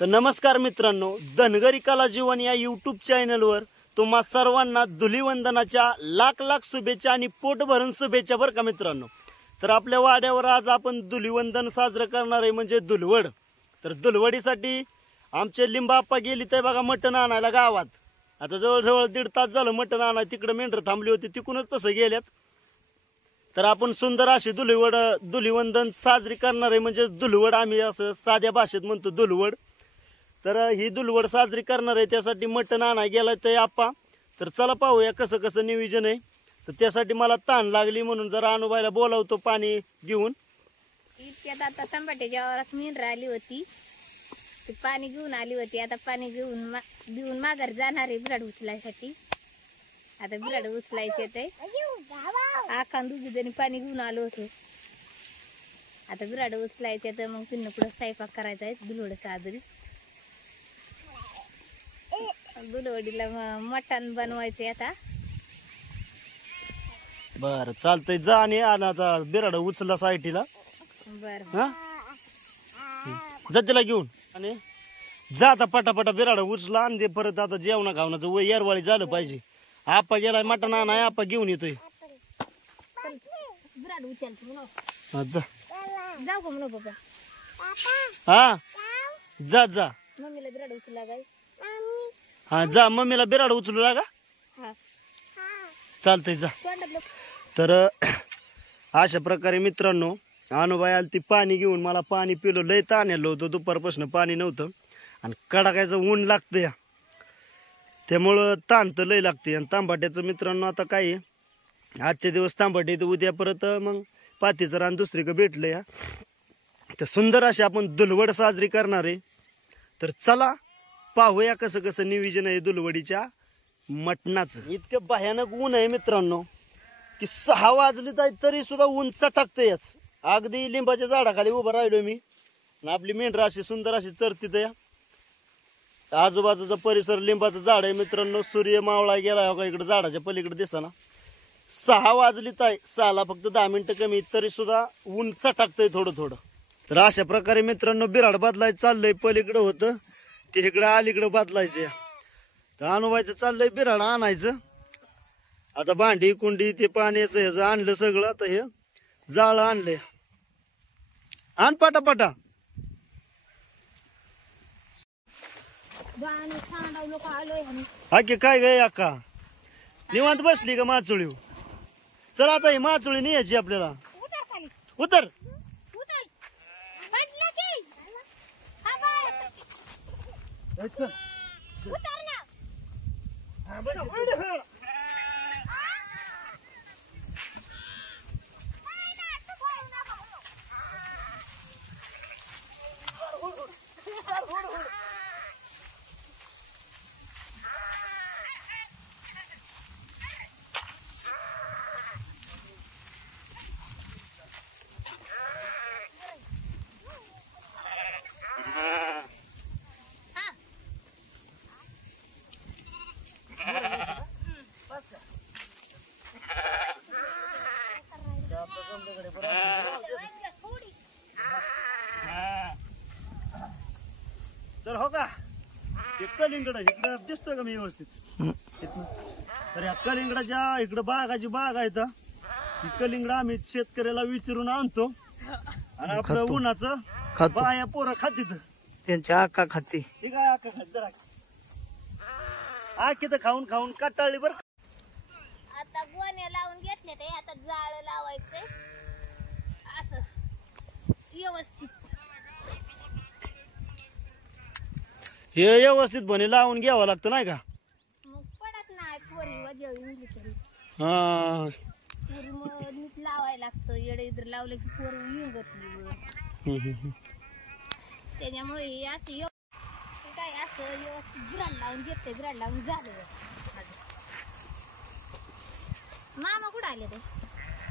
तर नमस्कार मित्रांनो, धनगरी कला जीवन या यूट्यूब चॅनलवर तुम्हा सर्वांना धुलीवंदनाच्या लाख लाख शुभेच्छा आणि पोट भरून शुभेच्छा बरं का मित्रांनो। तर आपल्या वाड्यावर आज आपण धुलीवंदन साजरं करणार आहे म्हणजे धुलवड। तर धुलवडीसाठी आमचे लिंबाप्पा गेली ते बघा मटण आणायला गावात। आता जवळजवळ 1.5 तास झालं मटण आणाय, तिकडे मेंढर थांबली होती तिकूनच तसं गेल्यात। तर आपण सुंदर अशी धुलीवंदन साजरी करणार आहे म्हणजे धुलवड, आम्ही असं साध्या भाषेत म्हणतो धुलवड। तर ही धुलवड साजरी करणार आहे त्यासाठी मटण आणाय गेला ते आप्पा। तर चला पाहूया कसं कसं नियोजन आहे। तर त्यासाठी मला ताण लागली म्हणून जरा अनुबाईला बोलावतो पाणी घेऊन। इतक्यात आता तंबाट्याच्या वावरात मेंढर आली होती, ते पाणी घेऊन आली होती। आता पाणी घेऊन माघार जाणार आहे बिराड उचलायसाठी। आता बिराड उचलायचे ते आखान दुधी जणी पाणी घेऊन आलो होतो। आता बिराड उचलायचे तर मग तिनं पुढे स्वयंपाक करायचा आहे धुलवड साजरी। धुलवडीला मटण बनवायचे आता। बर चालतंय, जा आणि आण आता बिराड उचला साईटीला। बर जा तिला घेऊन आणि जा आता पटापटा बिराड उचला आणि परत आता जेवणा खावण्याचं वय येरवाळी झालं पाहिजे। आप्पा गेलाय मटण आणाय, आप्पा घेऊन येतोय। बिराड उचलतो म्हणून जा जाऊ का म्हणू बाबा। हा जा जा, मम्मीला बिराड उचला गाय। हा जा, मम्मीला बिराड उचलू लागा। हा चालतंय जा। तर अशा प्रकारे मित्रांनो अनुबाई आली ती पाणी घेऊन, मला पाणी पिलो, लय ताण आलं होतं दुपारपासून पाणी नव्हतं आणि कडाकायचं ऊन लागतं या, त्यामुळं ताण तर लय लागते। आणि तांबाट्याचं मित्रांनो आता काय आहे, आजचे दिवस तांबाटे तर उद्या परत मग पातीचं रान दुसरीकडे भेटलं या। तर सुंदर अशी आपण धुलवड साजरी करणार आहे। तर चला पाहूया कसं कसं नियोजन आहे धुलवडीच्या मटणाचं। इतकं भयानक ऊन आहे मित्रांनो की 6 वाजले तरी सुद्धा ऊन चटकतंयच। अगदी लिंबाच्या झाडाखाली उभं राहिलो मी आणि आपली मेंढर अशी सुंदर अशी चरतीत या। आजूबाजूचा परिसर लिंबाचं झाड आहे मित्रांनो। सूर्य मावळा गेला हो का इकडे झाडाच्या पलीकडे दिसना। 6 वाजली ताई, 6ला फक्त 10 मिनिटं कमी तरी सुद्धा ऊन चटकतंय थोडं थोडं। तर अशा प्रकारे मित्रांनो बिराड बदलायचं चाललंय, पलीकडे होतं ते इकडं अलीकडे बदलायचं। तर अनुबाईचं चाललंय बिराड आणायचं। आता भांडी कुंडी ते पाण्याचं ह्याचं आणलं सगळं। आता हे जाळं आणलंय, आण पटापटा। हाके काय गे अक्का, निवांत बसली का माचुळी? चल आता ही माचुळी न्यायची आपल्याला। उतर तर हो का, ते कलिंगड इकडं दिसतोय का मी व्यवस्थित? तर या कलिंगडाच्या इकडं बागाची बाग आहे तर ही कलिंगड आम्ही शेतकऱ्याला विचारून आणतो आणि आपलं उन्हाचं बाया पोरं खातीत, त्यांच्या आका खाते। ठीक आहे आका खात जरा आखी तर खाऊन खाऊन काटाळली बरं। आता गोण्या लावून घेतले ते आता जाळ लावायचे असं व्यवस्थित। हे व्यवस्थित म्हणे लावून घ्यावं लागतं नाही का? मग पडत नाही पोरी वजळली तरी। हा पोरी मग नीट लावायला लागतं, येडे इधर लावले की पोर निघत त्याच्यामुळे हे असं काय असं व्यवस्थित बिराड लावून घेते। बिराड लावून झालं। मामा कुठं आले ते?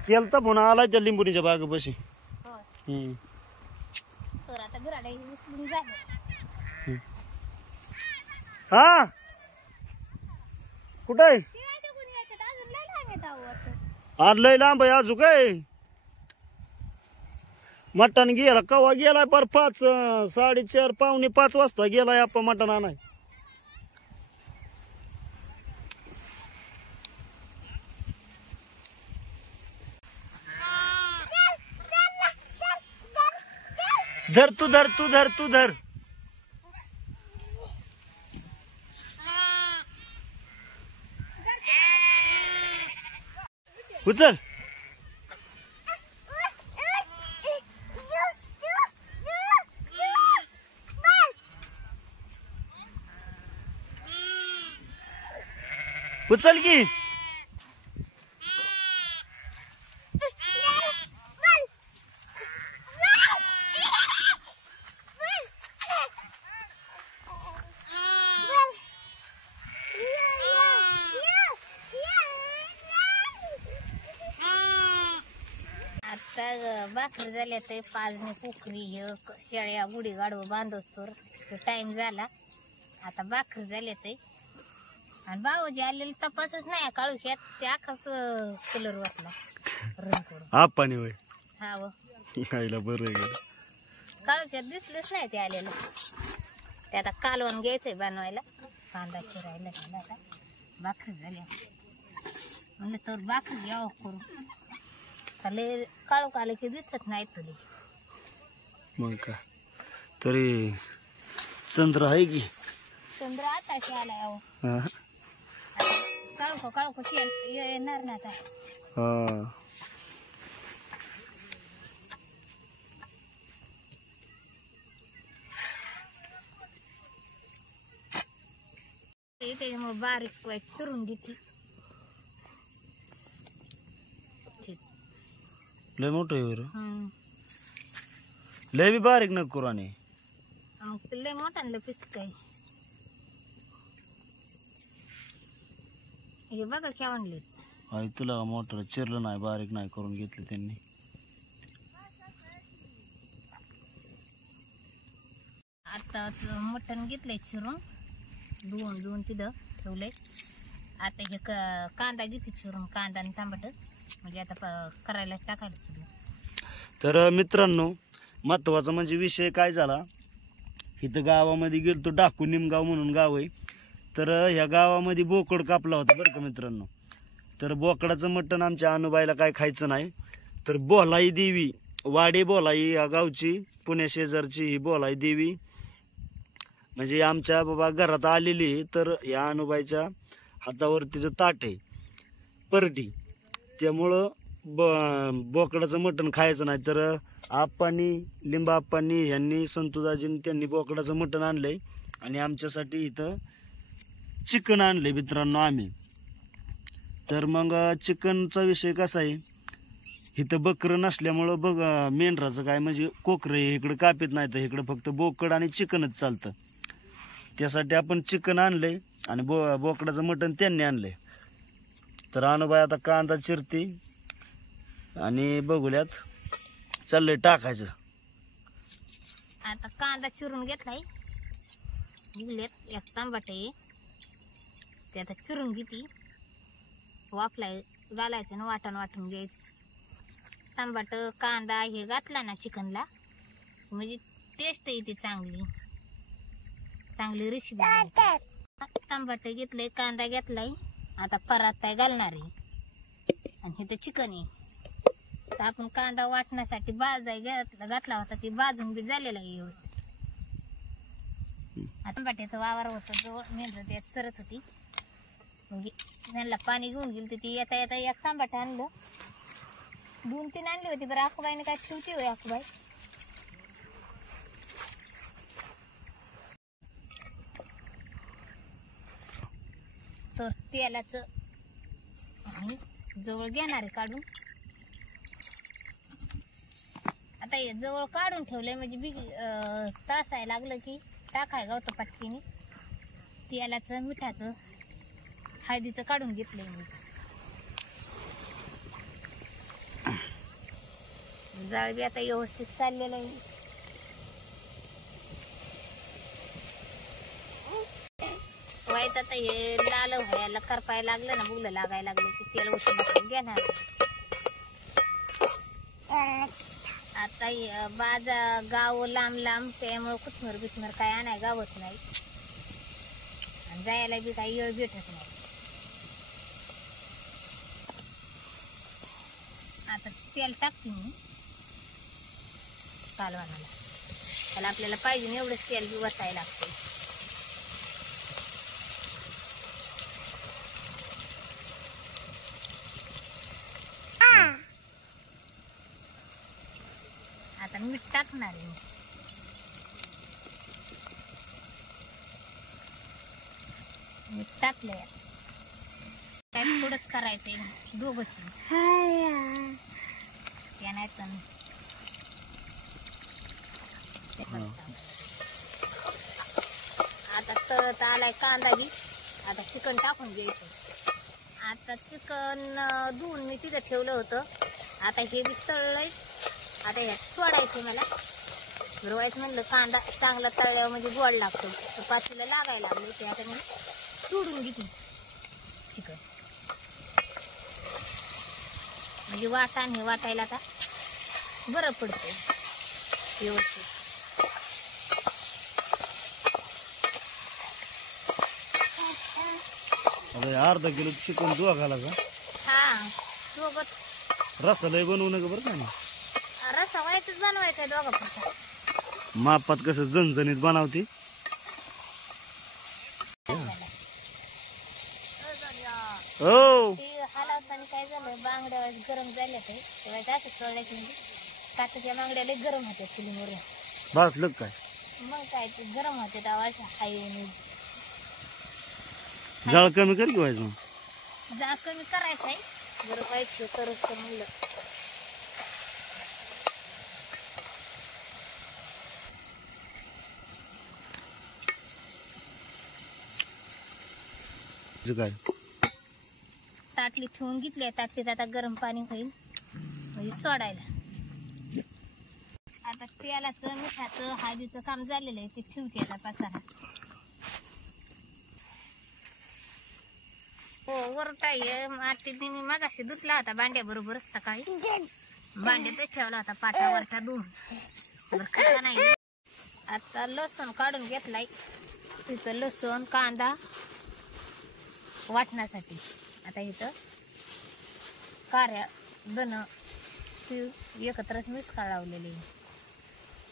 केलता फोन आलाय त्या लिंबुनीच्या बागेपाशी। तर आता बिराड उचलून झालं। हा कुठं आहे? आज लय लांब आहे अजून काय मटण गेला कवा गेलाय पर 5 4:30 पावणे 5 वाजता गेलाय आपण मटण आणाय. धर तू धर तू धर तू धर. उचल. उचल की. आता भाकरी झाल्या ते पाजणे पोखरी शेळ्या गुढी गाडव बांधतोर टाइम झाला. आता भाकरी झाल्या ते आणि भाऊजी आलेले तपासच नाही काळुश्यात ते आखाच कलर वाटला रंग करून. आपण होय हा व खायला बरं आहे. काळुश्यात दिसलंच नाही ते आलेलं. ते आता कालवण घ्यायचंय बनवायला. कांदा चिरायला गेला. आता भाकरी झाल्या म्हणलं तर भाकरी घ्यावं करून. लय काळू काले की दिसत नाही तुले. मग काय तरी चंद्र आहे की. चंद्र आताशी आलाय अहो. हा काळू येणार ना आता. हा त्याच्यामुळे बारीक वाईट चिरून देते. लय मोठं आहे बरं. लय बी बारीक नको करू. आणि मग लय मोठा पीस काय हे बघा केव्हा आणले. आई तुला मोठं चिरलं नाही बारीक नाही करून घेतलं त्यांनी. आता मटण घेतलंय चिरून धुवून तिथं ठेवलंय. आता हे कांदा घेते चिरून कांदा आणि टमाटर म्हणजे आता करायला टाकायला सुरू. तर मित्रांनो महत्वाचा म्हणजे विषय काय झाला. इथं गावामध्ये गेलतो डाकू निमगाव म्हणून गाव आहे. तर ह्या गावामध्ये बोकड कापला होता बरं का मित्रांनो. तर बोकडाचं मटण आमच्या अनुबाईला काय खायचं नाही. तर बोलाई देवी वाडे बोलाई या गावची पुण्या शेजारची ही बोलाई देवी म्हणजे आमच्या बाबा घरात आलेली. तर या अनुबाईच्या हातावर तिचं ताट आहे परडी. त्यामुळं बोकडाचं मटण खायचं नाही. तर आप्पांनी लिंबा आप्पांनी यांनी संतुदाजींनी त्यांनी बोकडाचं मटण आणलंय आणि आमच्यासाठी इथं चिकन आणलंय मित्रांनो आम्ही. तर मग चिकनचा विषय कसा आहे इथं बकरं नसल्यामुळं बघ मेंढराचं काय म्हणजे कोकरं इकडं कापीत नाही. तर इकडं फक्त बोकड आणि चिकनच चालतं. त्यासाठी आपण चिकन आणलंय आणि बोकडाचं मटण त्यांनी आणलंय. तर अनुबाई आता कांदा चिरती आणि बघूल्यात चाललंय टाकायचं. आता कांदा चिरून घेतलाय. घेतलेत एक टमाटे ते आता चिरून घेते. वाफलाय घालायचं ना वाटून घ्यायचं. टमाट कांदा हे घातला ना चिकनला म्हणजे टेस्ट येते चांगली रेसिपी. टमाट घेतलंय कांदा घेतलाय. आता परात घालणार आहे आणि हे तर चिकन आहे. तर आपण कांदा वाटण्यासाठी घातला होता ते भाजून बी झालेला आहे व्यवस्थित. टमाट्याचं वावर होतं जवळ मेंढर त्यात सरत होती. मग त्यांना पाणी घेऊन गेली. ती येता येता एक टमाट आणलं 2-3 आणली होती. बरं अकबाईने काय ठेवती होय अकबाई. तर तेलाचं आणि जवळ घेणार आहे काढून. आता हे जवळ काढून ठेवलंय म्हणजे तासायला लागलं की टाकाय गावतं पटकीने. तेलाचं मिठाचं हळदीचं काढून घेतलंय मी. जाळ बी आता व्यवस्थित चाललेलं आहे. वाईट आता हे लाल व्हायला करपायला लागलं ना बुगलं लागायला लागलं की तेल उचलून घेणार. आता बाजार गाव लांब लांब त्यामुळे कुथमर बिथमर काय आणाय गावत नाही आणि जायला बी काही वेळ भेटत नाही. आता तेल टाकते मी कालवणाला. त्याला आपल्याला पाहिजे एवढंच तेल बी वतायला लागते. आता मीठ टाकणार आहे. मीठ टाकलंय. काय थोडंच करायचंय दोघंच त्या नाही तर आता तळत आलाय कांदा बी. आता चिकन टाकून घ्यायचं. आता चिकन धुवून मी तिथं ठेवलं होतं. आता हे बी तळलंय. आता ह्यात सोडायचं. मला बरवायचं म्हणलं कांदा चांगला तळल्यावर म्हणजे गोड लागतो. पाचीला लागायला लागले ते. आता मी सोडून घेते चिकन म्हणजे वाटा आणि वाटायला आता बरं पडतं व्यवस्थित. अर्धा किलो चिकन दुवा घालायचा. हा सोबत रस्सा लय बनवू नका बरं का. रस्सा व्हायचंच बनवायचं दोघं प्रकार. मापात कसं झणझणीत बनवते. हो ते हलावताना काय झालं बांगड्या गरम झाल्या ते तेव्हा असं कळल्याच म्हणजे काचाच्या बांगड्याला गरम होत्या चुलीवर. भाजलं काय मग काय ते गरम होते तेव्हा हाय. जाळ कमी कर की व्हायचं. जाळ कमी करायचं आहे. बरं व्हायचं तरच तर म्हणलं. काय ताटली ठेवून घेतली. ताटलीत आता गरम पाणी होईल म्हणजे सोडायला. आता तेलाचं मिठाचं हळदीचं काम झालेलं आहे ते ठेवते आता पसारा. हो वरटा आहे. मातीने मी मागाशी धुतला होता भांड्या बरोबरच सकाळी. भांड्यातच ठेवला होता पाटा वरटा धुवून. बरं कसा नाही. आता लसूण काढून घेतलाय. तिथं लसूण कांदा वाटण्यासाठी. आता इथं कार्या धन एकत्रच मिसकाळ लावलेले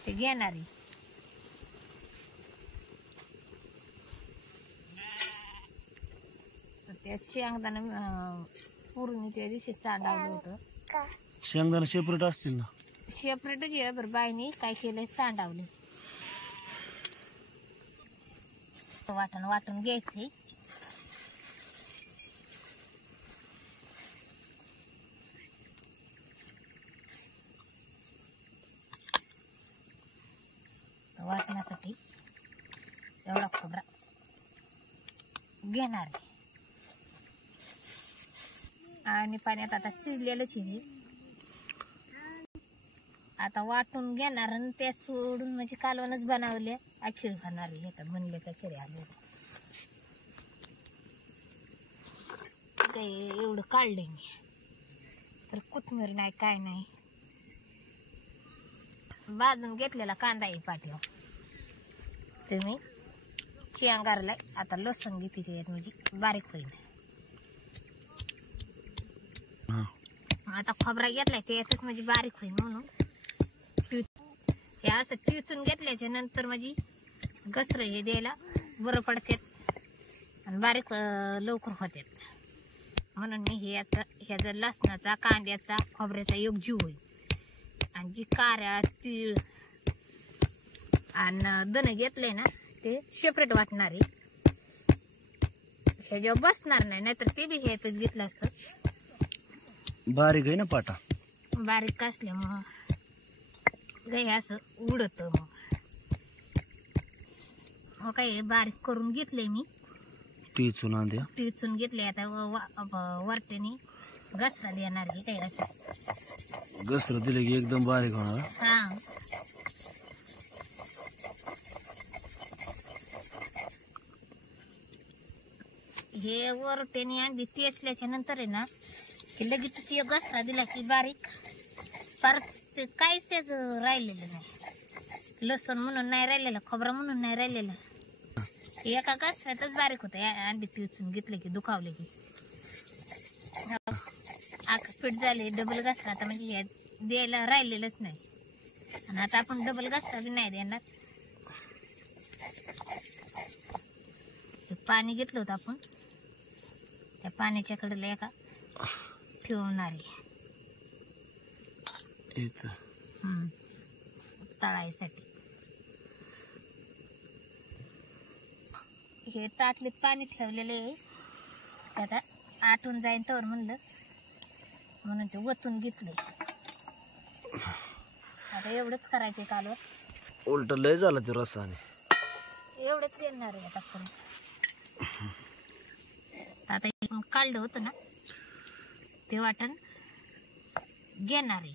ते घेणारी. त्यात शेंगदाणा पूर्ण त्या दिवशी सांडावलं होतं. शेंगदाणा सेपरेट असतील ना. सेपरेटच आहे बरं. बाईने काय केलंय सांडावले. वाटून घ्यायचंय. वाटण्यासाठी एवढा खोबरा घेणार आणि पाण्यात आता शिजलेलंच आहे. आता वाटून घेणार आणि त्या सोडून म्हणजे कालवणच बनवले. अखेर खाणार आता बनल्याच्या खिरी आले ते एवढं काढले मी. तर कोथिंबीर नाही काय नाही. भाजून घेतलेला कांदा आहे पाठीवर. तुम्ही चिंगारलाय. आता लसूण घेते त्याच्यात म्हणजे बारीक होईल. आता खोबरा घेतलाय त्याच्यातच म्हणजे बारीक होईल म्हणून हे असं टिचून घेतल्याच्या नंतर म्हणजे घसर हे द्यायला बरं पडतात आणि बारीक लवकर होतात. म्हणून मी हे आता ह्याचा लसणाचा कांद्याचा खोबऱ्याचा योग जीव होईल. आणि जी कार्या तीळ आणि धन घेतलंय ना ते सेपरेट वाटणार आहे. ह्याच्यावर बसणार नाही. नाहीतर ते बी ह्यातच घेतलं असतं. बारीक आहे ना पाटा. बारीक असल्यामुळं गाय असं उडत. मग काय बारीक करून घेतलंय मी. टिचून घेतले. आता वरट्याने घसरा देणार आहे काही असं. घसरा दिले की एकदम बारीक होणार. हा हे वरट्याने अगदी टेचल्याच्या नंतर आहे ना की लगेच घसरा दिला की बारीक परत ते काहीच त्याच राहिलेलं नाही. लसूण म्हणून नाही राहिलेलं, खोबरं म्हणून नाही राहिलेलं. एका घासऱ्यातच बारीक होतं. अंडी पिचून घेतले की दुखावले की पीठ झाले. डबल घासरा आता म्हणजे हे द्यायला राहिलेलंच नाही. आणि आता आपण डबल घासरा बी नाही देणार. पाणी घेतलं होतं आपण, त्या पाण्याच्या कडेला एका ठेवणार तळायसाठी. हे ताटलीत पाणी ठेवलेले आहे. आता आटून जाईन तर म्हणलं म्हणून ते वतून घेतले. आता एवढंच करायचे कालवर. उलट लय झालं ते रसाने. एवढंच येणार आहे आता करून. आता काढलं होतं ना ते वाटण घेणार आहे.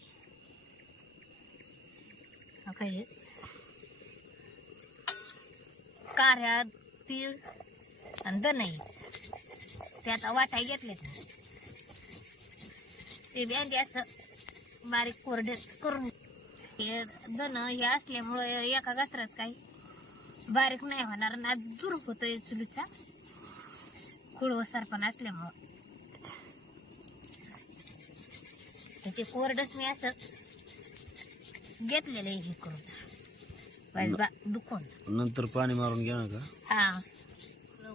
काही कारळा, तीळ आणि दनई ते आता वाटाय घेतलेत. ते बी अंडी असं बारीक कोरडे करून. हे दन हे असल्यामुळं एका घासरात काही बारीक नाही होणार. ना दूर होतोय चुलीचा कुळवसारपणा असल्यामुळं. त्याचे कोरडच मी असं घेतलेलं हे करून दुखून. नंतर पाणी मारून घ्या का. हा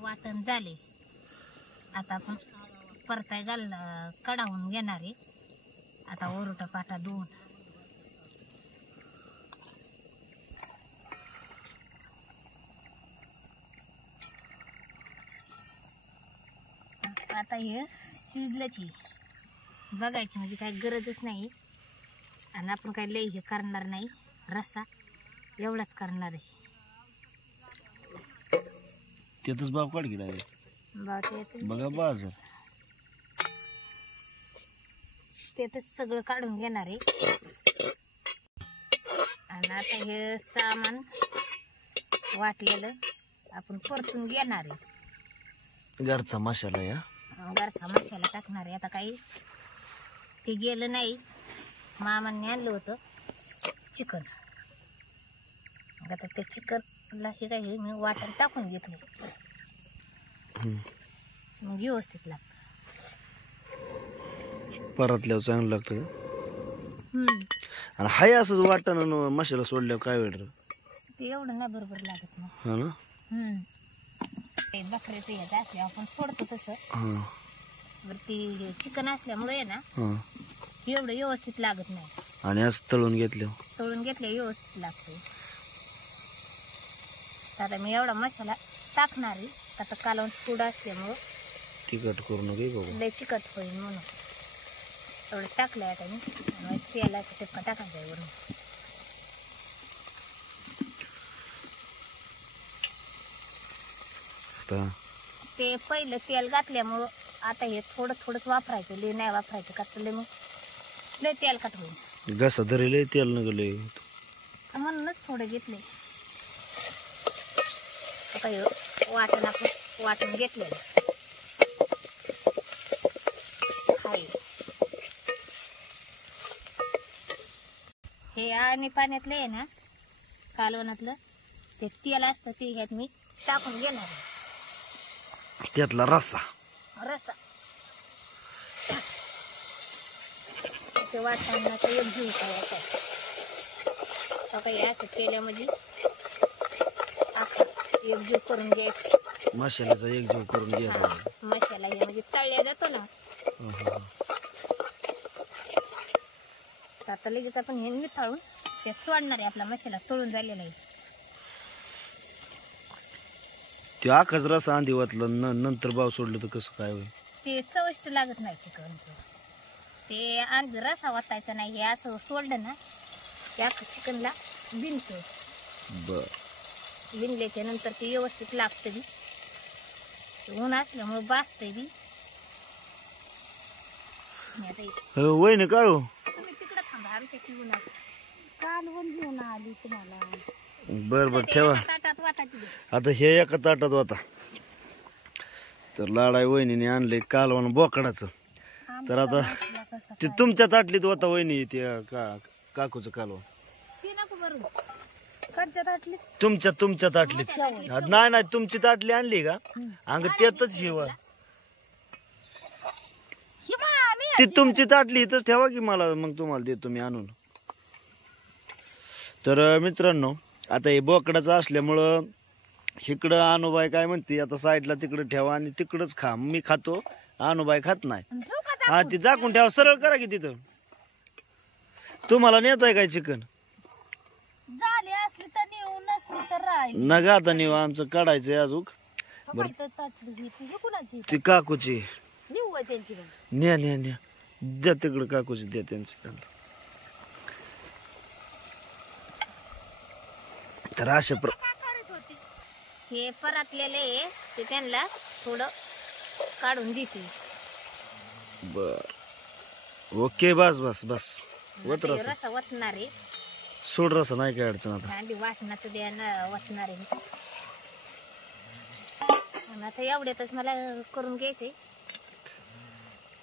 वाटण झाले. आता आपण परताय कडावून घेणार आहे. आता ओरटा पाटा धुवून आता हे शिजल्याची बघायची म्हणजे काही गरजच नाही. आणि आपण काही लई हे करणार नाही. रस्सा एवढाच करणार आहे. त्यातच बाप काढ की डायरेक्ट. बघा बाजार त्यातच सगळं काढून घेणार आहे. आणि आता हे सामान वाटलेलं आपण परतून घेणार आहे. घरचा मसाला या घरचा मसाला टाकणार आहे. आता काही ते गेलं नाही. मामांनी आणलं होतं चिकन. आता त्या चिकनला हे काही मी वाटण टाकून घेतलं. मग व्यवस्थित लागतं. परतल्यावर चांगलं लागतं. आणि हाय असंच वाटण मसाला सोडल्यावर काय वेळ ते एवढं ना बरोबर लागत नाही. हा ना. ते बकऱ्याचं हे असले आपण सोडतो तसं. बरं ती चिकन असल्यामुळे आहे ना एवढं व्यवस्थित लागत नाही. आणि असं तळून घेतलं व्यवस्थित लागते. आता मी एवढा मसाला टाकणार आहे. आता कालवण पुढं असल्यामुळं तिखट करू नका लय चिकट होईल म्हणून एवढं टाकलंय. आता मी तेला टिपका टाकायचा आहे वरून. ते पहिलं तेल घातल्यामुळं आता हे थोडं थोडंच वापरायचं. लय नाही वापरायचं का तर मग लय तेल काट होईल. घसा धरेल तेल नगले म्हणूनच थोडं घेतले. आता वाटण आपण वाटण घेतलेलं हाय. हे आणि पाण्यातलं आहे ना कालवणातलं ते तेल असतं ते ह्यात मी टाकून घेणार आहे. त्यातला रस्सा ते वाटणाचं एक जीव करायचा. असं तेलामध्ये एक जीव करून घ्यायचं. मसाल्याचा एक जीव करून घ्यायचा. मसाला हे म्हणजे तळल्या जातो ना. आता लगेच आपण हे निथाळून ते सोडणार आहे. आपला मसाला तळून झालेला आहे. ते आखाच रसा आधी वाटलं नंतर बाव सोडलं तर कसं काय होईल. ते चविष्ट लागत नाही चिकनचं. ते आणि रसा वाटायचा नाही. हे असं सोडलं ना त्या चिकनला बिनतो. बिनल्याच्या नंतर ते व्यवस्थित लागतं बी. ऊन असल्यामुळे बाजतंय बी. वय ना काय हो. तुम्ही तिकडं थांबा. आमच्या घेऊन कालवण घेऊन आली तुम्हाला. बर ठेवा. ताटात वाटायची. आता हे एका ताटात वाटा. तर लाडाई वहिनीने आणले कालवण बोकडाचं. तर आता ते तुमच्या ताटलीत होता वहिनी. ते काकूचं कालवण. ती नको भरू. तुमच्या ताटलीत. नाही नाही तुमची ताटली आणली का अंग त्यातच शिवा. ती तुमची ताटली इथंच ठेवा की मला मग तुम्हाला देतो मी आणून. तर मित्रांनो आता हे बोकडाचं असल्यामुळं इकडं अनुबाई काय म्हणते आता साईडला तिकडं ठेवा आणि तिकडच खा. मी खातो अनुबाई खात नाही. हा ती झाकून ठेवा सरळ करा की तिथं. तुम्हाला नेताय काय चिकन नका आता नेऊ आमचं काढायचंय अजून. ती काकूची न्या न्या न्या द्या तिकडं काकूची द्या त्यांची. तर अशा हे परतलेले ते त्यांना थोडं काढून देते. बर ओके बस बस बस वत रसा वतणार आहे. सोड रसा नाही काय अडचण आता. आधी वाटणाचं द्या वतणार आहे. आता एवढ्यातच मला करून घ्यायचंय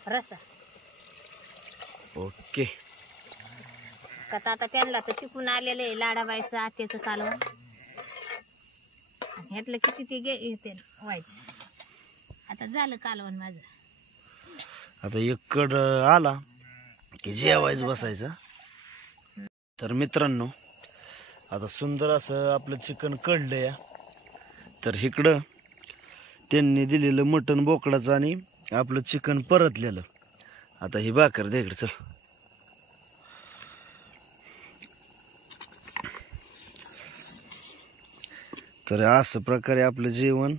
रसा. ओके आता त्यांना तर चिकून आलेलं आहे लाडाबाईचं आत्याचं कालवण. ह्यातलं किती ते येते व्हायचं. आता झालं कालवण माझं. आता एक कड आला की जेवायचं बसायचं. तर मित्रांनो आता सुंदर असं आपलं चिकन कढलंय. तर इकडं त्यांनी दिलेलं मटण बोकडाचं आणि आपलं चिकन परतलेलं. आता ही भाकर दे इकडे चल. तर असं प्रकारे आपलं जेवण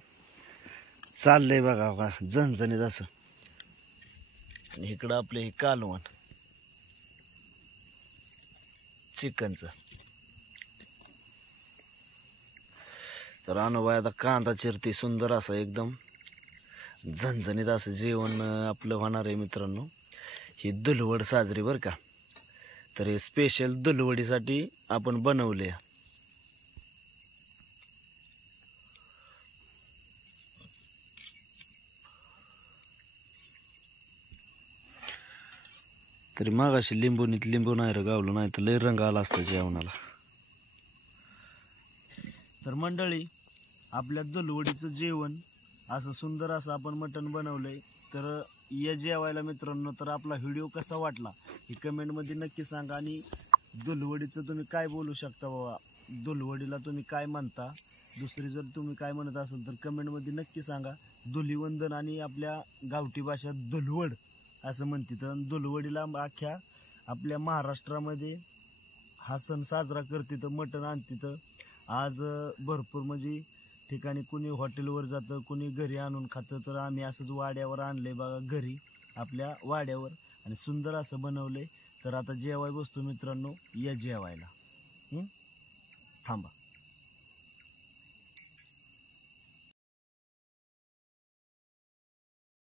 चाललंय बघा बघा झणझणीत असं. आणि इकडं आपलं हे कालवण चिकनचं. तर अनुबाई आता कांदा चिरते सुंदर असं एकदम झणझणीत असं जेवण आपलं होणार आहे मित्रांनो. ही दुलवड साजरी बरं का. तर हे स्पेशल दुलवडीसाठी आपण बनवले. तरी मागाशी लिंबूनीत लिंबू नाही रे गावलं नाही तर लय रंग आला असतं जेवणाला. तर मंडळी आपल्या दुलवडीचं जेवण असं सुंदर असं आपण मटण बनवलंय. तर या जेवायला मित्रांनो तर आपला व्हिडिओ कसा वाटला हे कमेंटमध्ये नक्की सांगा. आणि दुलवडीचं तुम्ही काय बोलू शकता बाबा, दुलवडीला तुम्ही काय म्हणता, दुसरी जर तुम्ही काय म्हणत असाल तर कमेंटमध्ये नक्की सांगा. धुलीवंदन आणि आपल्या गावठी भाषेत दुलवड असं म्हणते. तर दुलवडीला अख्ख्या आपल्या महाराष्ट्रामध्ये हा सण साजरा करते. तर मटण आणते. तर आज भरपूर म्हणजे ठिकाणी कुणी हॉटेलवर जातं, कुणी घरी आणून खातं. तर आम्ही असंच वाड्यावर आणलंय बघा घरी आपल्या वाड्यावर आणि सुंदर असं बनवलंय. तर आता जेवाय बसतो मित्रांनो, या जेवायला. थांबा.